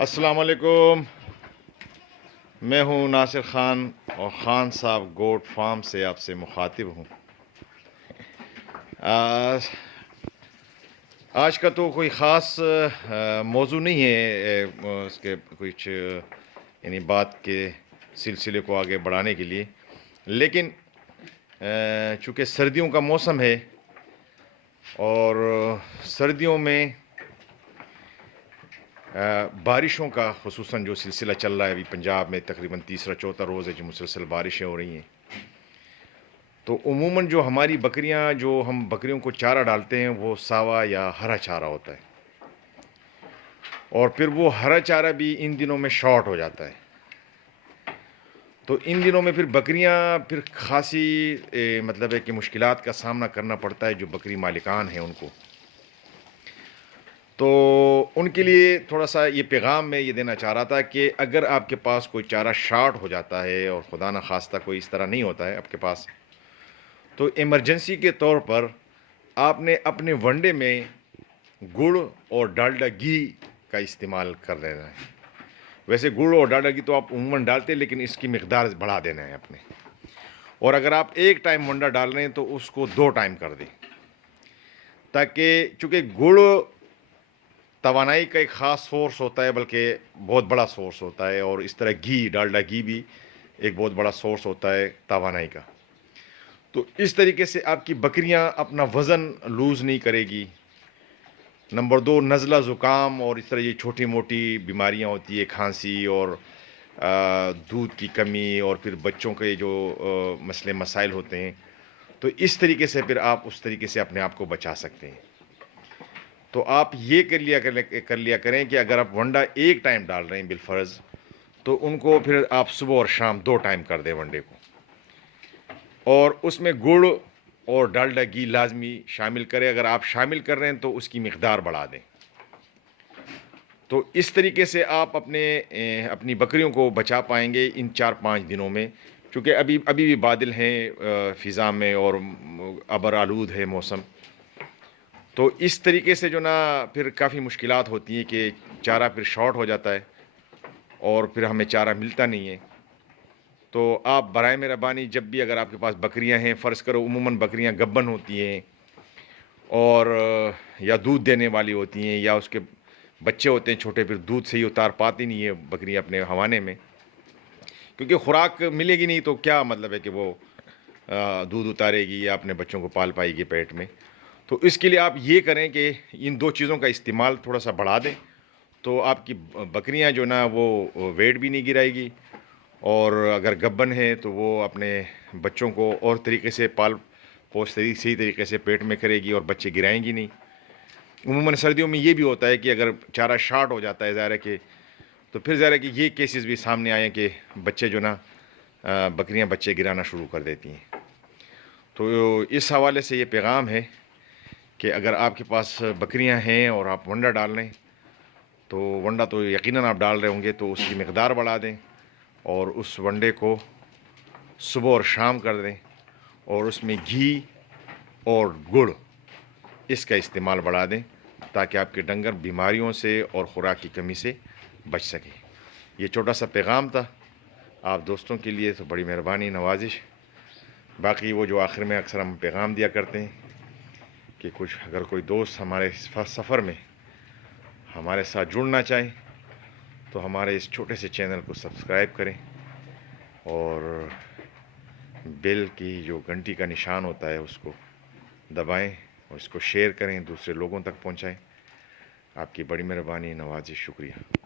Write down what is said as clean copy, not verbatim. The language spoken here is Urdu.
السلام علیکم، میں ہوں ناصر خان اور خان صاحب گوٹ فارم سے آپ سے مخاطب ہوں۔ آج کا تو کوئی خاص موضوع نہیں ہے اس کے کچھ یعنی بات کے سلسلے کو آگے بڑھانے کے لیے، لیکن چونکہ سردیوں کا موسم ہے اور سردیوں میں بارشوں کا خصوصاً جو سلسلہ چل رہا ہے ابھی پنجاب میں تقریباً تیسرا چوتھا روز ہے جو مسلسل بارشیں ہو رہی ہیں، تو عموماً جو ہماری بکریاں جو ہم بکریوں کو چارہ ڈالتے ہیں وہ ساوا یا ہرا چارہ ہوتا ہے، اور پھر وہ ہرا چارہ بھی ان دنوں میں شارٹ ہو جاتا ہے، تو ان دنوں میں پھر بکریاں پھر خاصی مطلب ہے کہ مشکلات کا سامنا کرنا پڑتا ہے جو بکری مالکان ہیں ان کو۔ تو ان کے لیے تھوڑا سا یہ پیغام میں یہ دینا چاہ رہا تھا کہ اگر آپ کے پاس کوئی چارہ شارٹ ہو جاتا ہے اور خدا نخواستہ کوئی اس طرح نہیں ہوتا ہے آپ کے پاس، تو ایمرجنسی کے طور پر آپ نے اپنے ونڈے میں گڑ اور ڈالڈا گھی کا استعمال کر لینا ہے۔ ویسے گڑ اور ڈالڈا گھی تو آپ عموماً ڈالتے ہیں، لیکن اس کی مقدار بڑھا دینا ہے اپنے، اور اگر آپ ایک ٹائم ونڈا ڈال رہے ہیں تو اس کو 2 ٹائم کر دیں، تاکہ چونکہ گڑ توانائی کا ایک خاص سورس ہوتا ہے، بلکہ بہت بڑا سورس ہوتا ہے، اور اس طرح گھی ڈالڈا گھی بھی ایک بہت بڑا سورس ہوتا ہے توانائی کا۔ تو اس طریقے سے آپ کی بکریاں اپنا وزن لوز نہیں کرے گی۔ نمبر 2، نزلہ زکام اور اس طرح یہ چھوٹی موٹی بیماریاں ہوتی ہے، کھانسی اور دودھ کی کمی، اور پھر بچوں کے جو مسئلے مسائل ہوتے ہیں، تو اس طریقے سے پھر آپ اس طریقے سے اپنے آپ کو بچا سکتے ہیں۔ تو آپ یہ کر لیا کریں کہ اگر آپ ونڈا ایک ٹائم ڈال رہے ہیں بالفرض، تو ان کو پھر آپ صبح اور شام 2 ٹائم کر دیں ونڈے کو، اور اس میں گڑ اور ڈالڈا گھی لازمی شامل کریں۔ اگر آپ شامل کر رہے ہیں تو اس کی مقدار بڑھا دیں۔ تو اس طریقے سے آپ اپنی بکریوں کو بچا پائیں گے ان 4-5 دنوں میں، چونکہ ابھی بھی بادل ہیں فضا میں اور ابر آلود ہے موسم، تو اس طریقے سے جو نا پھر کافی مشکلات ہوتی ہیں کہ چارہ پھر شارٹ ہو جاتا ہے اور پھر ہمیں چارہ ملتا نہیں ہے۔ تو آپ برائے مہربانی جب بھی اگر آپ کے پاس بکریاں ہیں، فرض کرو عموماً بکریاں گبن ہوتی ہیں اور یا دودھ دینے والی ہوتی ہیں، یا اس کے بچے ہوتے ہیں چھوٹے، پھر دودھ سے ہی اتار پاتی نہیں ہے بکریاں اپنے ہوانے میں، کیونکہ خوراک ملے گی نہیں تو کیا مطلب ہے کہ وہ دودھ اتارے گی یا اپنے بچوں کو پال پائے گی پیٹ میں۔ تو اس کے لیے آپ یہ کریں کہ ان 2 چیزوں کا استعمال تھوڑا سا بڑھا دیں، تو آپ کی بکریاں جو نا وہ ویٹ بھی نہیں گرائے گی، اور اگر گبن ہے تو وہ اپنے بچوں کو اور طریقے سے پال پوس صحیح طریقے سے پیٹ میں کرے گی اور بچے گرائیں گی نہیں۔ عموماً سردیوں میں یہ بھی ہوتا ہے کہ اگر چارہ شارٹ ہو جاتا ہے ظاہر ہے کہ، تو پھر ظاہر ہے کہ یہ کیسز بھی سامنے آئے کہ بچے جو نا بکریاں بچے گرانا شروع کر دیتی ہیں۔ تو اس حوالے سے یہ پیغام ہے کہ اگر آپ کے پاس بکریاں ہیں اور آپ ونڈا ڈال رہے ہیں، تو ونڈا تو یقیناً آپ ڈال رہے ہوں گے، تو اس کی مقدار بڑھا دیں اور اس ونڈے کو صبح اور شام کر دیں، اور اس میں گھی اور گڑ اس کا استعمال بڑھا دیں، تاکہ آپ کے ڈنگر بیماریوں سے اور خوراک کی کمی سے بچ سکیں۔ یہ چھوٹا سا پیغام تھا آپ دوستوں کے لیے، تو بڑی مہربانی نوازش۔ باقی وہ جو آخر میں اکثر ہم پیغام دیا کرتے ہیں کہ کچھ اگر کوئی دوست ہمارے سفر میں ہمارے ساتھ جڑنا چاہیں تو ہمارے اس چھوٹے سے چینل کو سبسکرائب کریں، اور بیل کی جو گھنٹی کا نشان ہوتا ہے اس کو دبائیں، اور اس کو شیئر کریں، دوسرے لوگوں تک پہنچائیں۔ آپ کی بڑی مہربانی نوازش، شکریہ۔